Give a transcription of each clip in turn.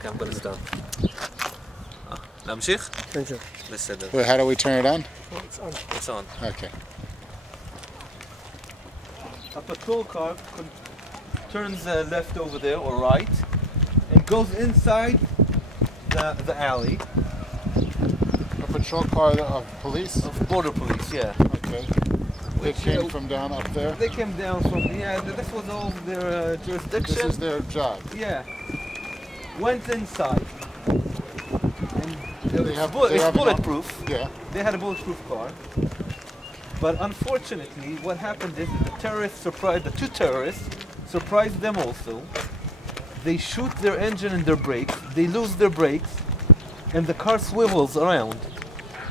Okay, I'm gonna stop. להמשיך? כן, כן. בסדר. Wait, how do we turn it on? It's on. Okay. A patrol car turns left over there or right and goes inside the alley. A patrol car of police? Of border police, yeah. Okay. They came from down up there? They came down from, this was all their jurisdiction. This is their job? Yeah. Went inside. And it's bulletproof. Yeah. They had a bulletproof car. But unfortunately, what happened is the two terrorists surprised them also. They shoot their engine and their brakes. They lose their brakes. And the car swivels around.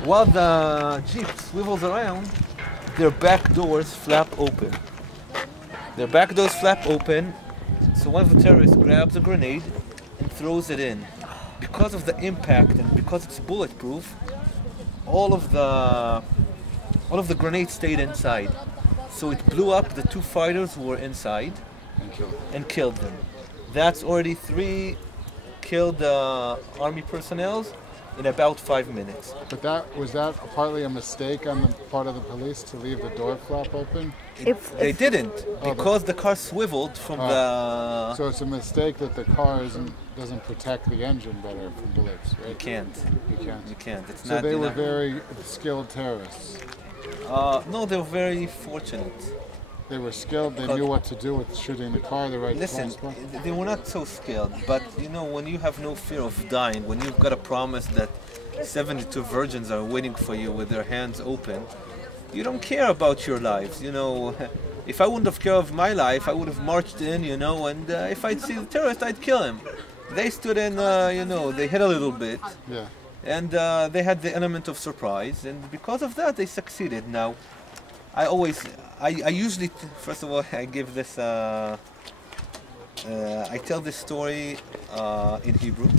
While the Jeep swivels around, their back doors flap open. Their back doors flap open, so one of the terrorists grabs a grenade and throws it in. Because of the impact and because it's bulletproof, all of the grenades stayed inside. So it blew up the two fighters who were inside and killed them. That's already 3 killed army personnel in about 5 minutes. But was that partly a mistake on the part of the police to leave the door flap open? They didn't, because the car swiveled from the... So it's a mistake that the car doesn't protect the engine better from bullets, right? You can't. You can't. It's so not, they were very skilled terrorists? No, they were very fortunate. They were skilled, they knew what to do with shooting the car the right Listen, spot? they were not so skilled, but when you have no fear of dying, when you've got a promise that 72 virgins are waiting for you with their hands open, you don't care about your lives. If I wouldn't have cared of my life, I would have marched in, and if I'd see the terrorist, I'd kill him. They stood in, they hit a little bit, and they had the element of surprise, and because of that, they succeeded. Now, I usually, first of all, I give this, I tell this story in Hebrew.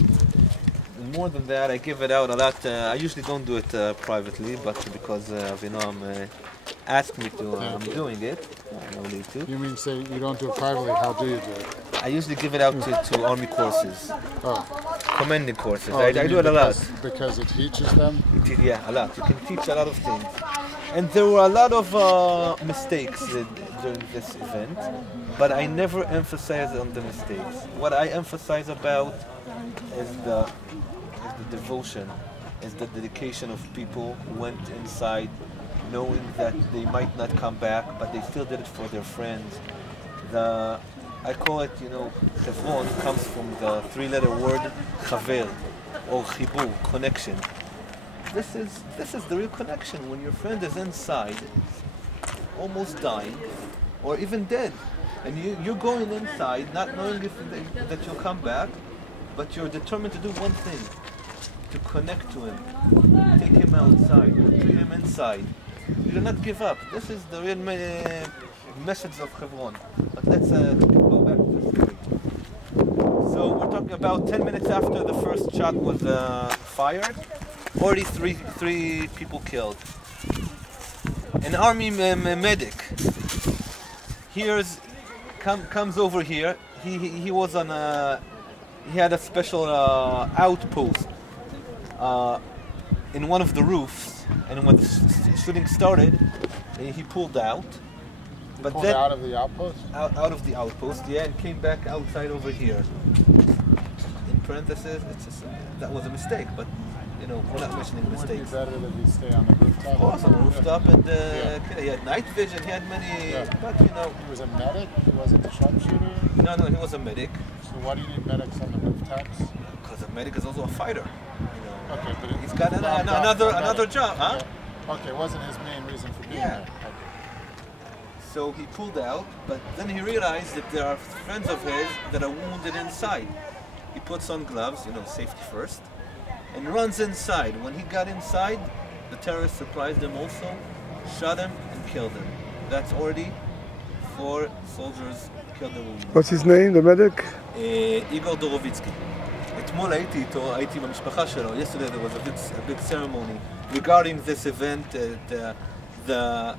More than that, I give it out a lot. I usually don't do it privately, but because Avinoam asked me to, I'm doing it. No need to. You mean say you don't do it privately? How do you do it? I usually give it out to army courses. Commanding courses. I do it a lot. Because it teaches them? Yeah, a lot. You can teach a lot of things. And there were a lot of mistakes during this event, but I never emphasize on the mistakes. What I emphasize about is the devotion, is the dedication of people who went inside knowing that they might not come back, but they still did it for their friends. I call it, Chevron comes from the 3-letter word chaver, or chibur, connection. This is the real connection, when your friend is inside, almost dying, or even dead, and you're going inside, not knowing that you'll come back, but you're determined to do one thing, to connect to him, take him outside, treat him inside. You do not give up. This is the real message of Hebron. But let's go back to the story. So we're talking about 10 minutes after the first shot was fired, already three people killed. An army medic comes over here. He was on he had a special outpost in one of the roofs, and when the shooting started, he pulled out. But pulled out of the outpost? Out of the outpost, yeah, and came back outside over here. In parentheses, that was a mistake, but we're not mentioning mistakes. Would it be better that he stay on the rooftop? Of course, on the rooftop, and he had night vision, he had many, but He was a medic? He wasn't a sharpshooter? No, he was a medic. So why do you need medics on the rooftops? Because a medic is also a fighter. Okay, but he's got another job, huh? Yeah. Okay, it wasn't his main reason for being there. Okay. So he pulled out, but then he realized that there are friends of his that are wounded inside. He puts on gloves, safety first, and runs inside. When he got inside, the terrorists surprised him also, shot him and killed him. That's already 4 soldiers killed and wounded. What's his name, the medic? Igor Dorovitsky. אתמול הייתי איתו, הייתי במשפחה שלו. Yesterday there was a big ceremony regarding this event at the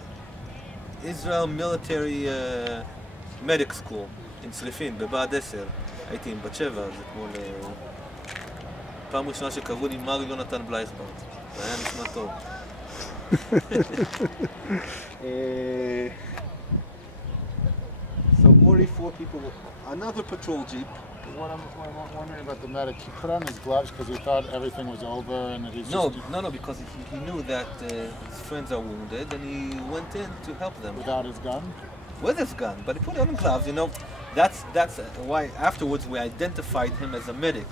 Israel Military Medic School in Srifin, בבה"ד 10. הייתי עם בת 7, אז אתמול פעם ראשונה שקראו לי מר יונתן בלייכברד. זה היה נשמע טוב. So 44 people, another patrol jeep. What I'm wondering about the medic, he put on his gloves because he thought everything was over and that he's No, because he knew that his friends are wounded and he went in to help them. without his gun? With his gun, but he put on gloves, you know. That's why afterwards we identified him as a medic.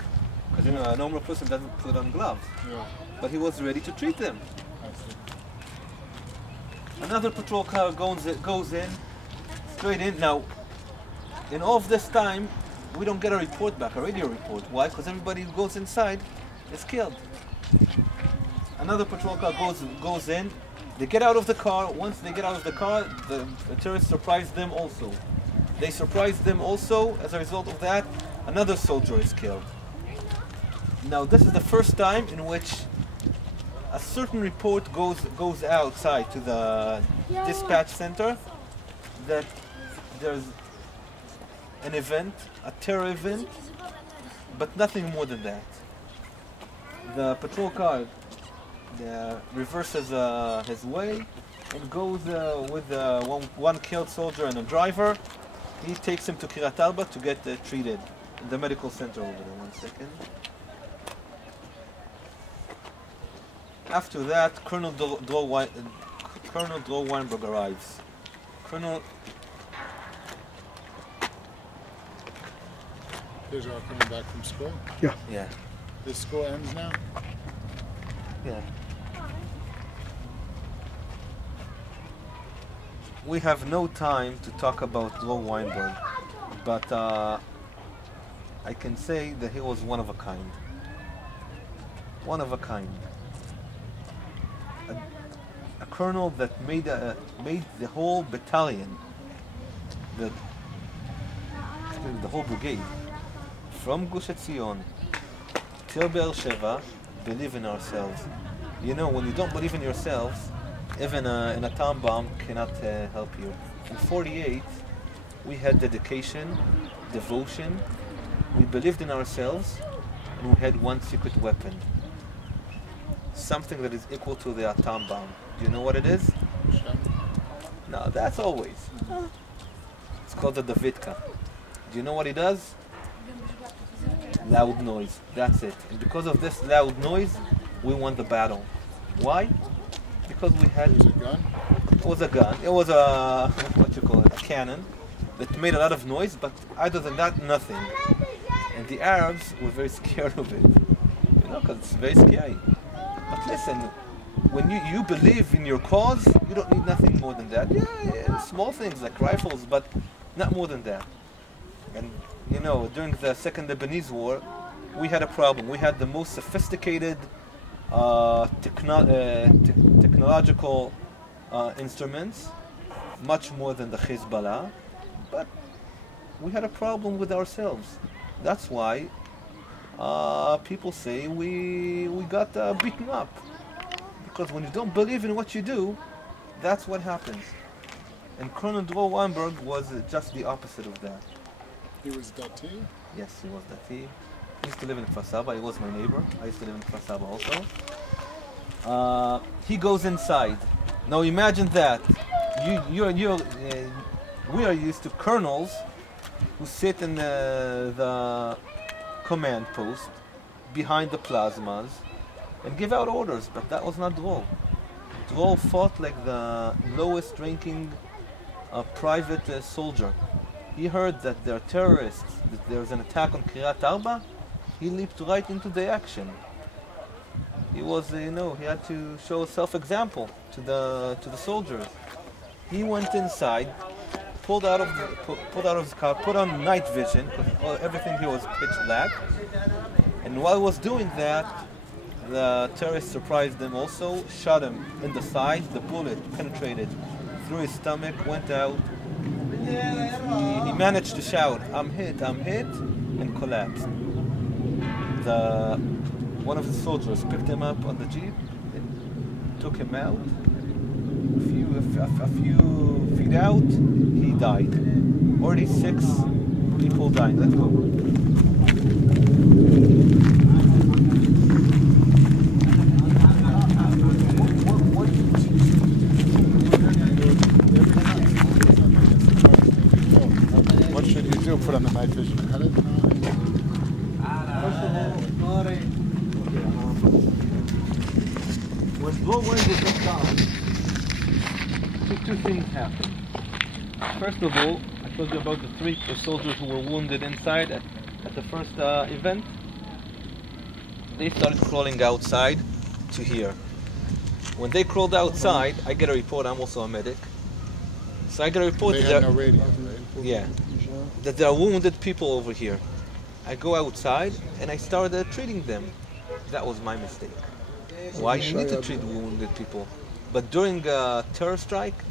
Because, you know, a normal person doesn't put on gloves. Yeah. But he was ready to treat them. I see. Another patrol car goes in, straight in. Now, in all of this time, we don't get a report back, a radio report. Why? Because everybody who goes inside is killed. Another patrol car goes in. They get out of the car. Once they get out of the car, the terrorists surprise them also. They surprise them also. As a result of that, another soldier is killed. Now, this is the first time in which a certain report goes outside to the dispatch center that there's an event, a terror event, but nothing more than that. The patrol car reverses his way and goes with one killed soldier and a driver. He takes him to Kiryat Arba to get treated in the medical center over there. 1 second. After that, Colonel Dror Weinberg arrives. Colonel. These are all coming back from school? Yeah. This school ends now? Yeah. We have no time to talk about Dror Weinberg, but I can say that he was one of a kind. One of a kind. A colonel that made the whole battalion, the whole brigade, from Gush Etzion till Be'er Sheva, believe in ourselves. You know, when you don't believe in yourselves, even an atom bomb cannot help you. In 48, we had dedication, devotion, we believed in ourselves, and we had one secret weapon. Something that is equal to the atom bomb. Do you know what it is? No, that's always. It's called the Davidka. Do you know what it does? Loud noise. That's it. And because of this loud noise, we won the battle. Why? Because we had... It was a gun? It was a gun. It was a, what you call it, a cannon that made a lot of noise, but other than that, nothing. And the Arabs were very scared of it. You know, because it's very scary. But listen, when you believe in your cause, you don't need nothing more than that. Yeah, small things like rifles, but not more than that. And you know, during the Second Lebanese War, we had a problem. We had the most sophisticated technological instruments, much more than the Hezbollah, but we had a problem with ourselves. That's why people say we got beaten up. Because when you don't believe in what you do, that's what happens. And Colonel Dror Weinberg was just the opposite of that. He was Dati? Yes, he was Dati. He used to live in Kfar Saba. He was my neighbor. I used to live in Kfar Saba also. He goes inside. Now imagine that. We are used to colonels who sit in the command post behind the plasmas and give out orders, but that was not Dror. Dror fought like the lowest ranking private soldier. He heard that there are terrorists, that there's an attack on Kiryat Arba. He leaped right into the action. He was, he had to show a self-example to the soldiers. He went inside, pulled out of his car, put on night vision because everything here was pitch black. And while he was doing that, the terrorists surprised him also, shot him in the side. The bullet penetrated through his stomach, went out. He managed to shout, I'm hit, and collapsed. One of the soldiers picked him up on the jeep and took him out. A few feet out, he died. Already 6 people died. Let's go. When blow wind was down, two things happened. First of all, I told you about the three soldiers who were wounded inside at the first event. They started crawling outside to here. When they crawled outside, I get a report. I'm also a medic. So I get a report They had no radio, right? yeah, that there are wounded people over here. I go outside and I started treating them. That was my mistake. Why you need to treat wounded people? But during a terror strike,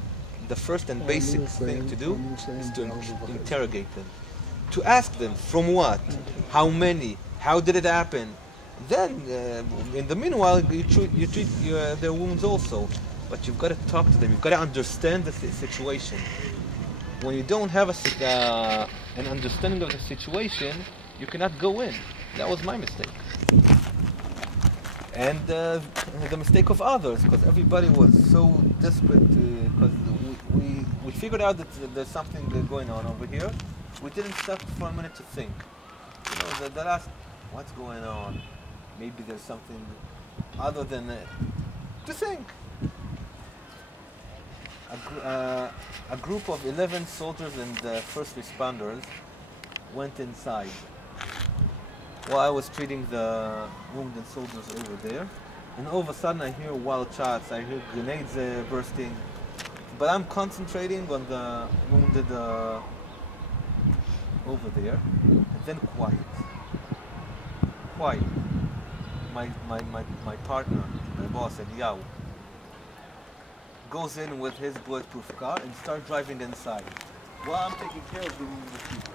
the first and basic thing to do is to interrogate them. To ask them from what, how many, how did it happen? Then, in the meanwhile, you treat their wounds also. But you've got to talk to them. You've got to understand the situation. When you don't have an understanding of the situation, you cannot go in. That was my mistake. And the mistake of others, because everybody was so desperate. Because we figured out that there's something going on over here. We didn't stop for a minute to think. You know, the last, what's going on? Maybe there's something other than to think. A group of 11 soldiers and first responders went inside. While I was treating the wounded soldiers over there, and all of a sudden I hear wild shots, I hear grenades bursting, but I'm concentrating on the wounded over there, and then quiet. My partner, my boss, Eliyahu, goes in with his bulletproof car and starts driving inside while I'm taking care of the wounded people.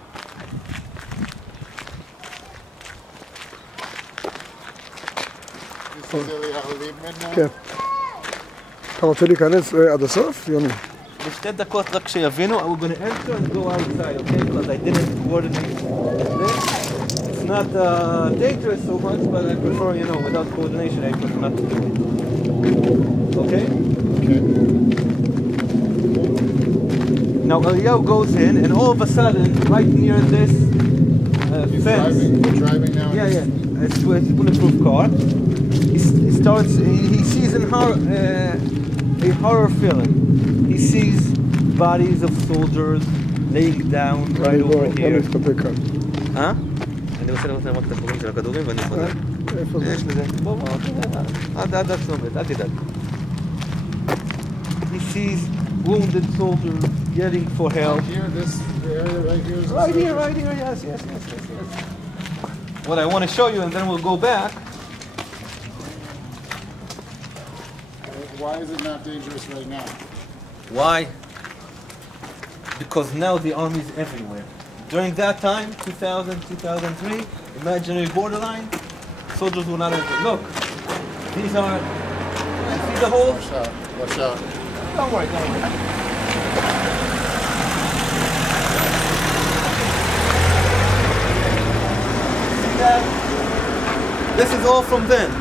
כן. אתה רוצה להיכנס עד הסוף, יוני? בשתי דקות רק שיבינו, we're going to enter and go outside, okay? Because I didn't coordinate this. It's not dangerous so much, but I prefer, you know, without coordination, I prefer not to do it. Okay? Okay. Now Eliyahu goes in, and all of a sudden, right near this fence... Driving now? Yeah. It's a bulletproof car. He sees a horror film. He sees bodies of soldiers laying down right over here. אני רוצה לראות את הכדורים של הכדורים ואני חוזר. איפה זה? יש לזה. בוא, עד הסומד, אל תדאג. He sees wounded soldiers yelling for help. Here, this area right here is Right here, yes. What I want to show you, and then we'll go back. Why is it not dangerous right now? Why? Because now the army is everywhere. During that time, 2000, 2003, imaginary borderline, soldiers were not enter. Look, these are, see the holes? Watch out. Don't worry. See that? This is all from then.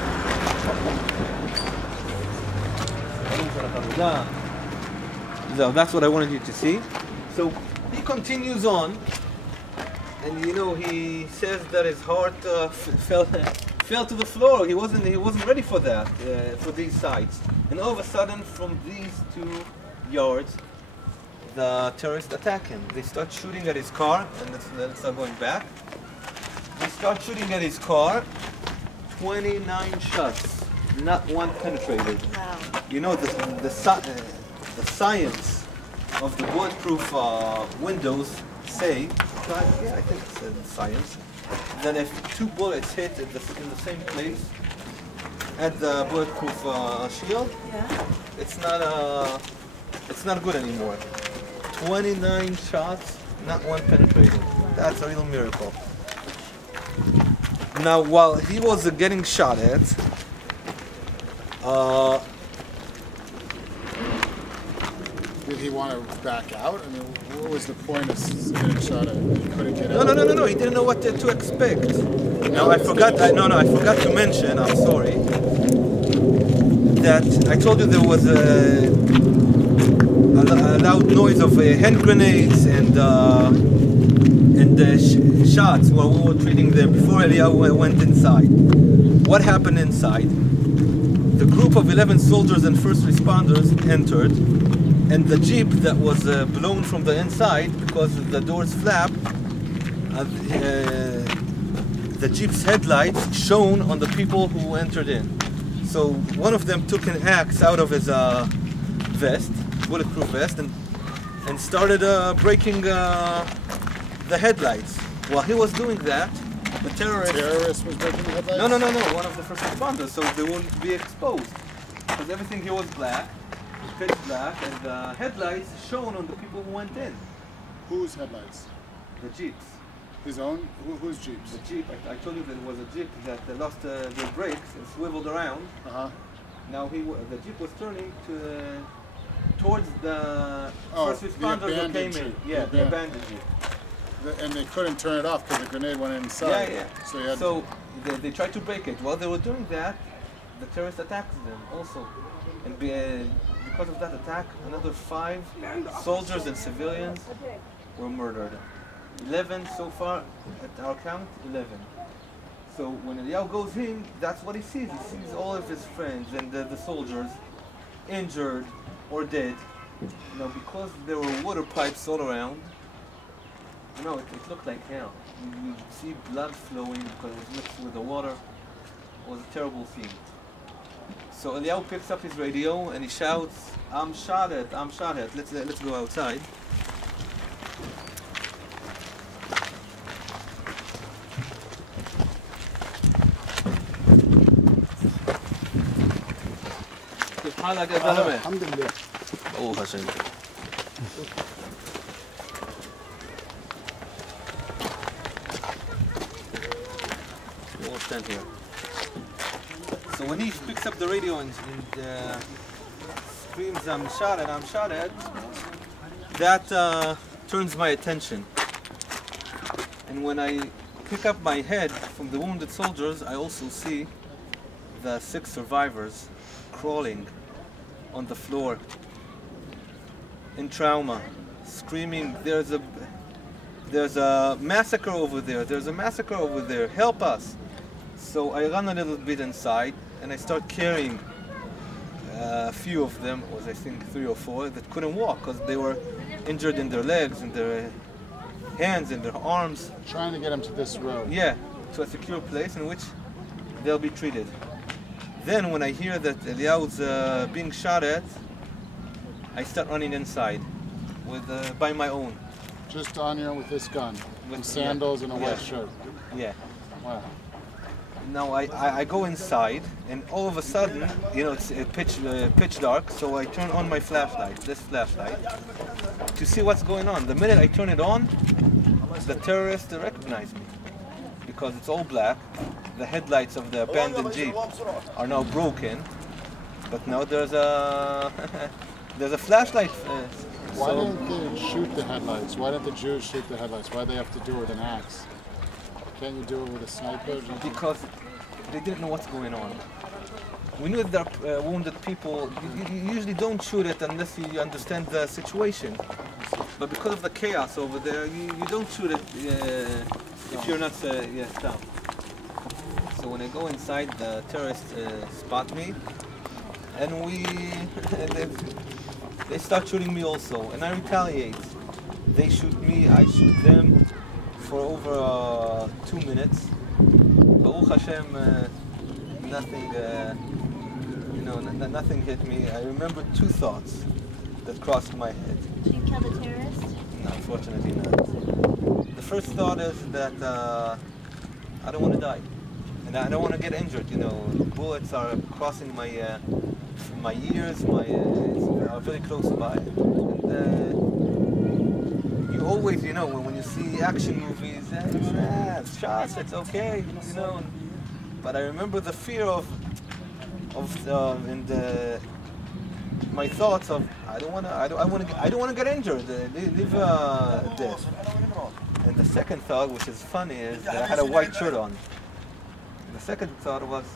So that's what I wanted you to see. So he continues on, and you know he says that his heart fell to the floor. He wasn't ready for that, for these sights. And all of a sudden, from these 2 yards, the terrorists attack him. They start shooting at his car, and let's start going back. They start shooting at his car. 29 shots, not one penetrated. Wow. You know the science of the bulletproof windows say, yeah, I think it's science, that if 2 bullets hit in the same place at the bulletproof shield, Yeah. it's not good anymore. 29 shots, not one penetrating. That's a real miracle. Now, while he was getting shot at, Did he want to back out? I mean, what was the point of getting shot at? He couldn't get out? No. He didn't know what to expect. Now I forgot to mention. I'm sorry. That I told you there was a loud noise of hand grenades and shots while we were treating them before Eliyahu went inside. What happened inside? The group of 11 soldiers and first responders entered, and the jeep that was blown from the inside because the doors flapped, the jeep's headlights shone on the people who entered in. So one of them took an axe out of his vest, bulletproof vest, and started breaking the headlights. While he was doing that, the terrorist was breaking the headlights? No, one of the first responders, so they wouldn't be exposed. Because everything here was black, pitch black, and the headlights shone on the people who went in. Whose headlights? The jeeps. His own? Whose jeeps? The jeep. I told you that it was a jeep that lost their brakes and swiveled around. Now the jeep was turning towards the first responders who came in. Yeah, the abandoned jeep. And they couldn't turn it off because the grenade went inside. Yeah. So they tried to break it. While they were doing that, the terrorists attacked them also. And because of that attack, another 5 soldiers and civilians were murdered. 11 so far, at our count, 11. So when Eliyahu goes in, that's what he sees. He sees all of his friends and the soldiers injured or dead. Because there were water pipes all around, it looked like hell. You see blood flowing because it was mixed with the water. It was a terrible scene. So Eliyahu picks up his radio and he shouts, "I'm shot at, I'm shot at." Let's go outside. حالك يا زلمة؟ الحمد لله. أوه هشام. We'll stand here. So when he picks up the radio and screams, "I'm shot at," that turns my attention. And when I pick up my head from the wounded soldiers, I also see the 6 survivors crawling on the floor in trauma, screaming, there's a massacre over there, there's a massacre over there, help us." So I run a little bit inside and I start carrying a few of them, was I think 3 or 4, that couldn't walk because they were injured in their legs and their hands and their arms. Trying to get them to this road. Yeah, to a secure place in which they'll be treated. Then when I hear that Eliyahu's being shot at, I start running inside by my own. Just on your own with this gun, with sandals and a white shirt. Yeah. Wow. Now I go inside, and all of a sudden, it's pitch dark. So I turn on my flashlight, this flashlight, to see what's going on. The minute I turn it on, the terrorists recognize me because it's all black. The headlights of the abandoned jeep are now broken, but now there's a there's a flashlight. Why didn't they shoot the headlights? Why didn't the Jews shoot the headlights? Why do they have to do it with an axe? Can't you do it with a sniper? Because they didn't know what's going on. We knew that there are wounded people. You usually don't shoot it unless you understand the situation. But because of the chaos over there, you don't shoot it if you're not stunned. So when I go inside, the terrorists spot me, and they start shooting me also, and I retaliate. They shoot me, I shoot them for over 2 minutes. Baruch Hashem, nothing hit me. I remember 2 thoughts that crossed my head. Did you kill the terrorist? No, unfortunately not. The first thought is that I don't want to die. And I don't want to get injured, bullets are crossing my ears, are very close by. And you always, when you see action movies, it's shots, it's okay, But I remember the fear of my thoughts of I don't want to get injured, leave death. And the second thought, which is funny, is that I had a white shirt on. The second thought was,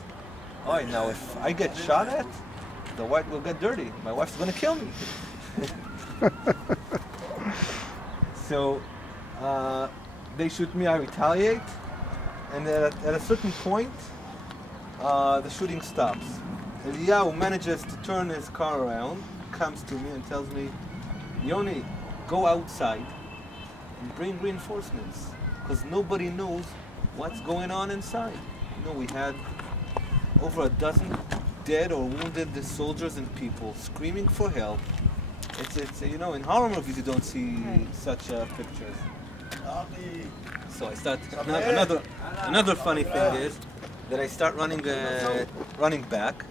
oh, now if I get shot at, the white will get dirty. My wife's going to kill me. So they shoot me, I retaliate, and at a certain point, the shooting stops. Eliyahu manages to turn his car around, comes to me and tells me, Yoni, go outside and bring reinforcements, because nobody knows what's going on inside. You know, we had over a dozen dead or wounded soldiers and people screaming for help. It's you know, in horror movies you don't see such pictures. So I start. Another funny thing is that I start running back,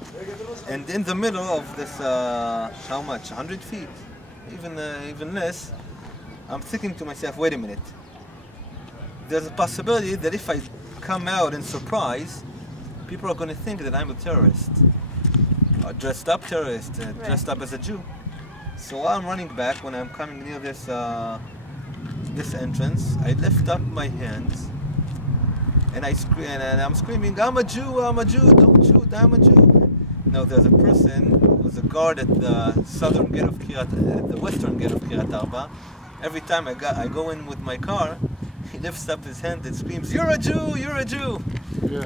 and in the middle of this, how much? 100 feet, even less. I'm thinking to myself, wait a minute. There's a possibility that if I come out in surprise, people are going to think that I'm a terrorist, a dressed up terrorist, dressed up as a Jew. So while I'm running back, when I'm coming near this this entrance, I lift up my hands and I'm screaming, I'm a Jew, don't shoot, I'm a Jew. Now there's a person who's a guard at the southern gate of the western gate of Kiryat Arba. Every time I go in with my car, he lifts up his hand and screams, "You're a Jew! You're a Jew!" Yeah.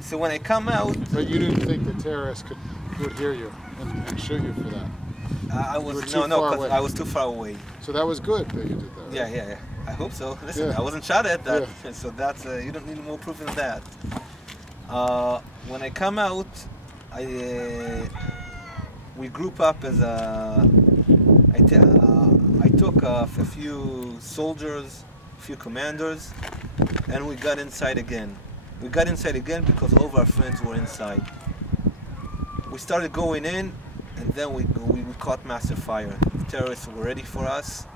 So when I come out, but you didn't think the terrorists would hear you and shoot you for that. I was too far away. So that was good that you did that. Right? Yeah. I hope so. Listen, I wasn't shot at that, so that's you don't need more proof than that. When I come out, we group up as I took a few soldiers, a few commanders, and we got inside again. We got inside again because all of our friends were inside. We started going in, and then we caught massive fire. The terrorists were ready for us.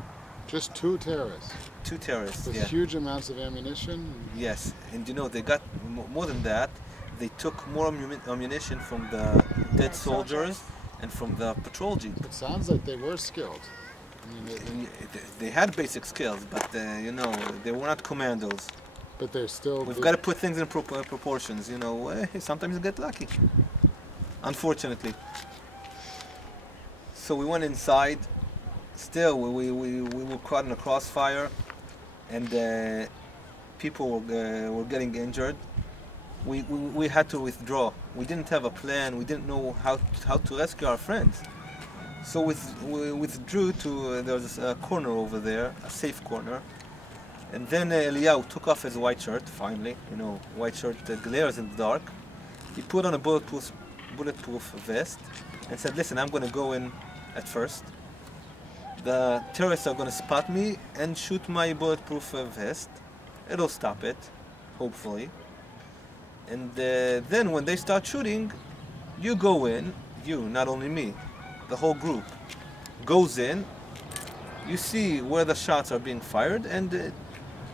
Just two terrorists? Two terrorists, with huge amounts of ammunition? Yes, and you know, they got more than that. They took more ammunition from the dead soldiers and from the patrol jeep. It sounds like they were skilled. I mean, they had basic skills, but you know, they were not commandos. But they're still... We've got to put things in proportions, you know. Sometimes you get lucky, unfortunately. So we went inside. Still, we were caught in a crossfire, and people were getting injured. We had to withdraw. We didn't have a plan. We didn't know how to rescue our friends. So we withdrew to there was a corner over there, a safe corner. And then Eliyahu took off his white shirt. Finally, you know, white shirt glares in the dark. He put on a bulletproof vest and said, "Listen, I'm going to go in at first. The terrorists are going to spot me and shoot my bulletproof vest. It'll stop it, hopefully. And then when they start shooting, you go in, not only me, the whole group goes in, you see where the shots are being fired and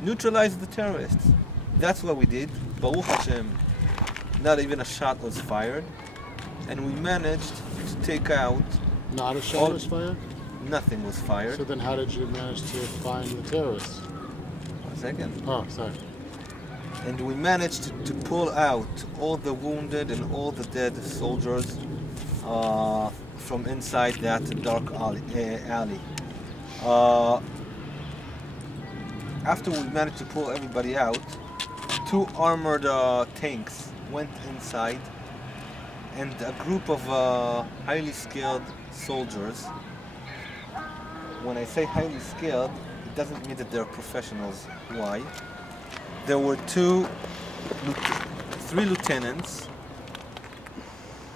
neutralize the terrorists." That's what we did. Baruch Hashem, not even a shot was fired, and we managed to take out... Not a shot was fired? Nothing was fired. So then how did you manage to find the terrorists? 1 second. Oh, sorry. And we managed to pull out all the wounded and all the dead soldiers from inside that dark alley. After we managed to pull everybody out, 2 armored tanks went inside, and a group of highly skilled soldiers. When I say highly skilled, it doesn't mean that they're professionals. Why? There were 3 lieutenants,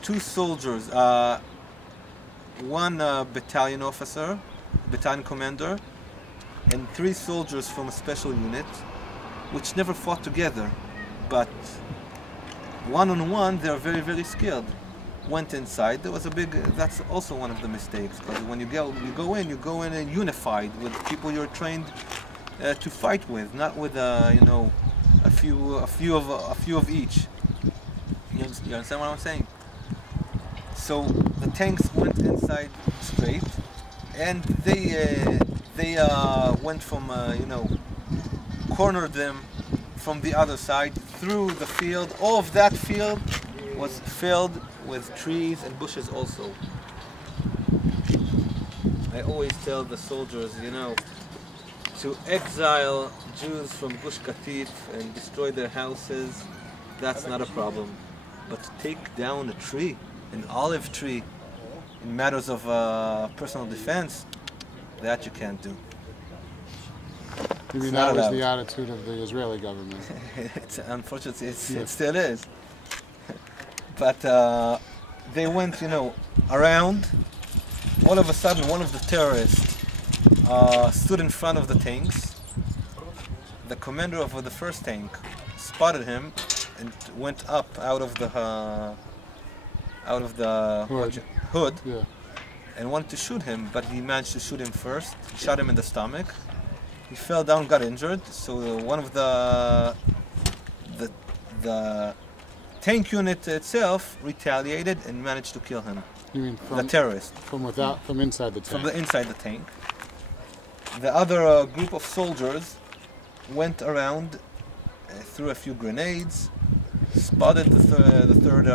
2 soldiers, 1 battalion officer, battalion commander, and 3 soldiers from a special unit, which never fought together, but one-on-one they're very, very skilled. Went inside. There was a big. That's also one of the mistakes, because when you go in unified with people you're trained to fight with, not with you know, a few of each. You understand what I'm saying? So the tanks went inside straight, and they went from you know, cornered them from the other side through the field. All of that field was filled with trees and bushes also. I always tell the soldiers, you know, to exile Jews from Gush Katif and destroy their houses, that's not a problem. But to take down a tree, an olive tree, in matters of personal defense, that you can't do. You mean that was the attitude of the Israeli government? Unfortunately, it still is. But they went, around. All of a sudden, one of the terrorists stood in front of the tanks. The commander of the first tank spotted him and went up out of the hood Yeah. and wanted to shoot him, but he managed to shoot him first. He shot him in the stomach. He fell down, got injured. So one of the tank unit itself retaliated and managed to kill him. You mean The terrorist. from inside the tank? From the inside the tank. The other group of soldiers went around, threw a few grenades, spotted the third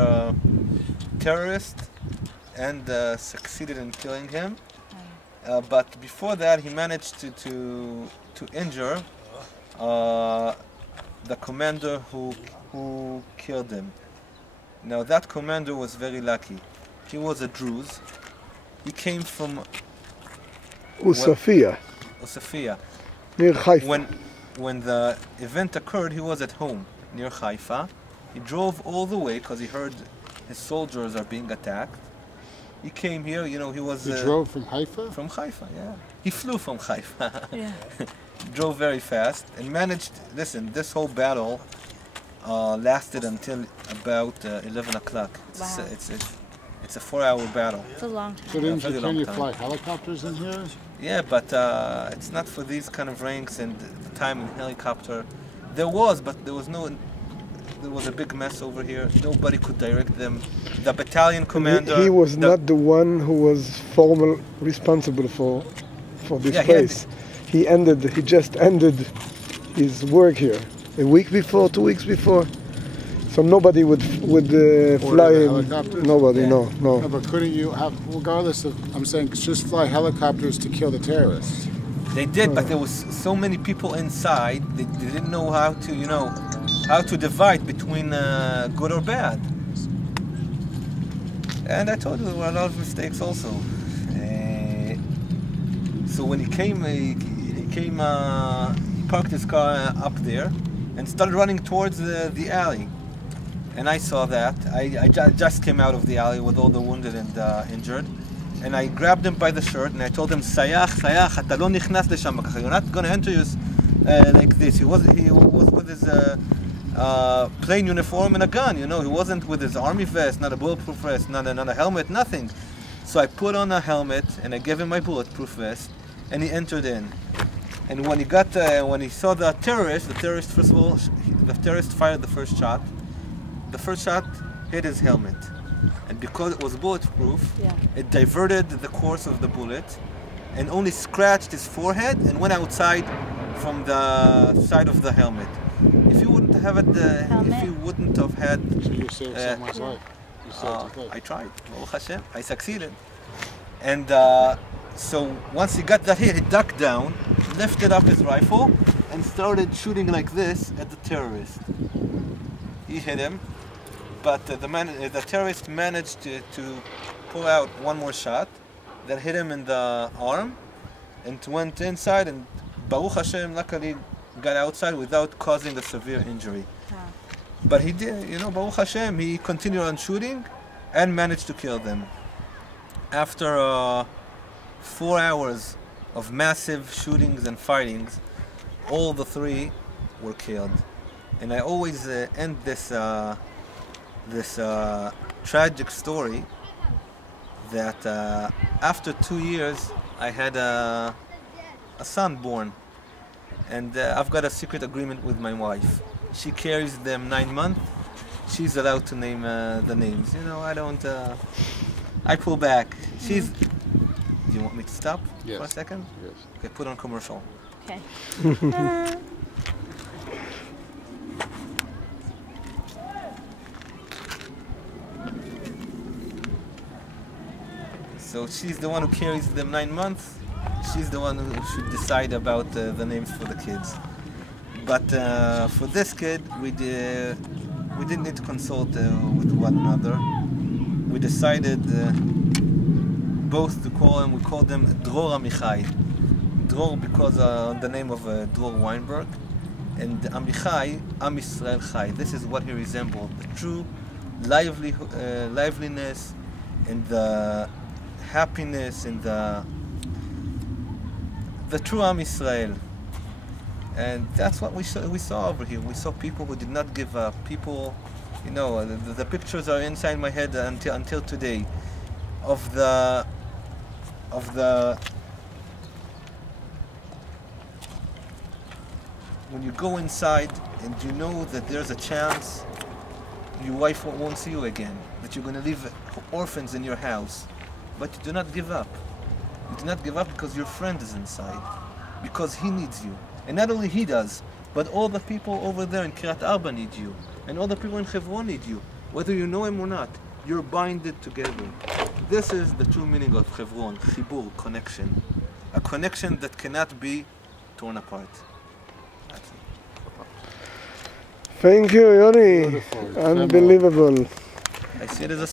terrorist, and succeeded in killing him. But before that, he managed to injure the commander who killed him. Now that commander was very lucky. He was a Druze. He came from Usafia, near Haifa. When the event occurred, he was at home near Haifa. He drove all the way because he heard his soldiers are being attacked. He came here, he was... He drove from Haifa? From Haifa, yeah. He flew from Haifa. Yeah. Drove very fast and managed... Listen, this whole battle lasted until about 11 o'clock. Wow. It's a 4-hour battle. It's a long time. So can you time. fly helicopters in here? Yeah, but it's not for these kind of ranks and the time in helicopter. There was, but there was a big mess over here. Nobody could direct them. The battalion commander... He was not the one who was formal responsible for this place. He just ended his work here a week before, 2 weeks before. So nobody would fly him. Nobody, no. No, but couldn't you have, regardless of, I'm saying, just fly helicopters to kill the terrorists? They did, but there was so many people inside. They didn't know how to divide between good or bad. And I told you there were a lot of mistakes also. So when he parked his car up there and started running towards the alley. And I saw that. I just came out of the alley with all the wounded and injured. And I grabbed him by the shirt and I told him, Sayach, אתה לא נכנס לשם ככה. You're not going to enter like this. He was with his plain uniform and a gun, He wasn't with his army vest, not a bulletproof vest, not a helmet, nothing. So I put on a helmet and I gave him my bulletproof vest and he entered in. And when he saw the terrorist, first of all, the terrorist fired the first shot. The first shot hit his helmet. And because it was bulletproof, it diverted the course of the bullet and only scratched his forehead and went outside from the side of the helmet. If you wouldn't have had... So you saved someone's life. You saved his life. I tried. Baruch Hashem. I succeeded. And so once he got that hit, he ducked down, lifted up his rifle, and started shooting like this at the terrorist. He hit him. But the terrorist managed to pull out one more shot that hit him in the arm and went inside, and Baruch Hashem luckily got outside without causing a severe injury. But he did, Baruch Hashem, he continued on shooting and managed to kill them. After 4 hours of massive shootings and fightings, all the three were killed. And I always end this tragic story that after 2 years I had a son born, and I've got a secret agreement with my wife. She carries them 9 months. She's allowed to name the names. I don't. I pull back. Do you want me to stop for a second? Yes. Okay, put on commercial. Okay. So she's the one who carries them 9 months. She's the one who should decide about the names for the kids. But for this kid, we didn't need to consult with one another. We decided both to call him. We called him Dror Amichai. Dror because the name of Dror Weinberg, and Amichai, Am Yisrael Chai. This is what he resembled: the true liveliness and the happiness and the true Am Yisrael. And that's what we saw over here. We saw people who did not give up. People, you know, the pictures are inside my head until today, of the when you go inside and you know that there's a chance your wife won't see you again, that you're going to leave orphans in your house, but you do not give up. You do not give up because your friend is inside, because he needs you. And not only he does, but all the people over there in Kiryat Arba need you, and all the people in Hebron need you, whether you know him or not. You're binded together. This is the true meaning of Hebron, chibur, connection. A connection that cannot be torn apart. That's it. Thank you, Yoni. Beautiful. Unbelievable. I see it as a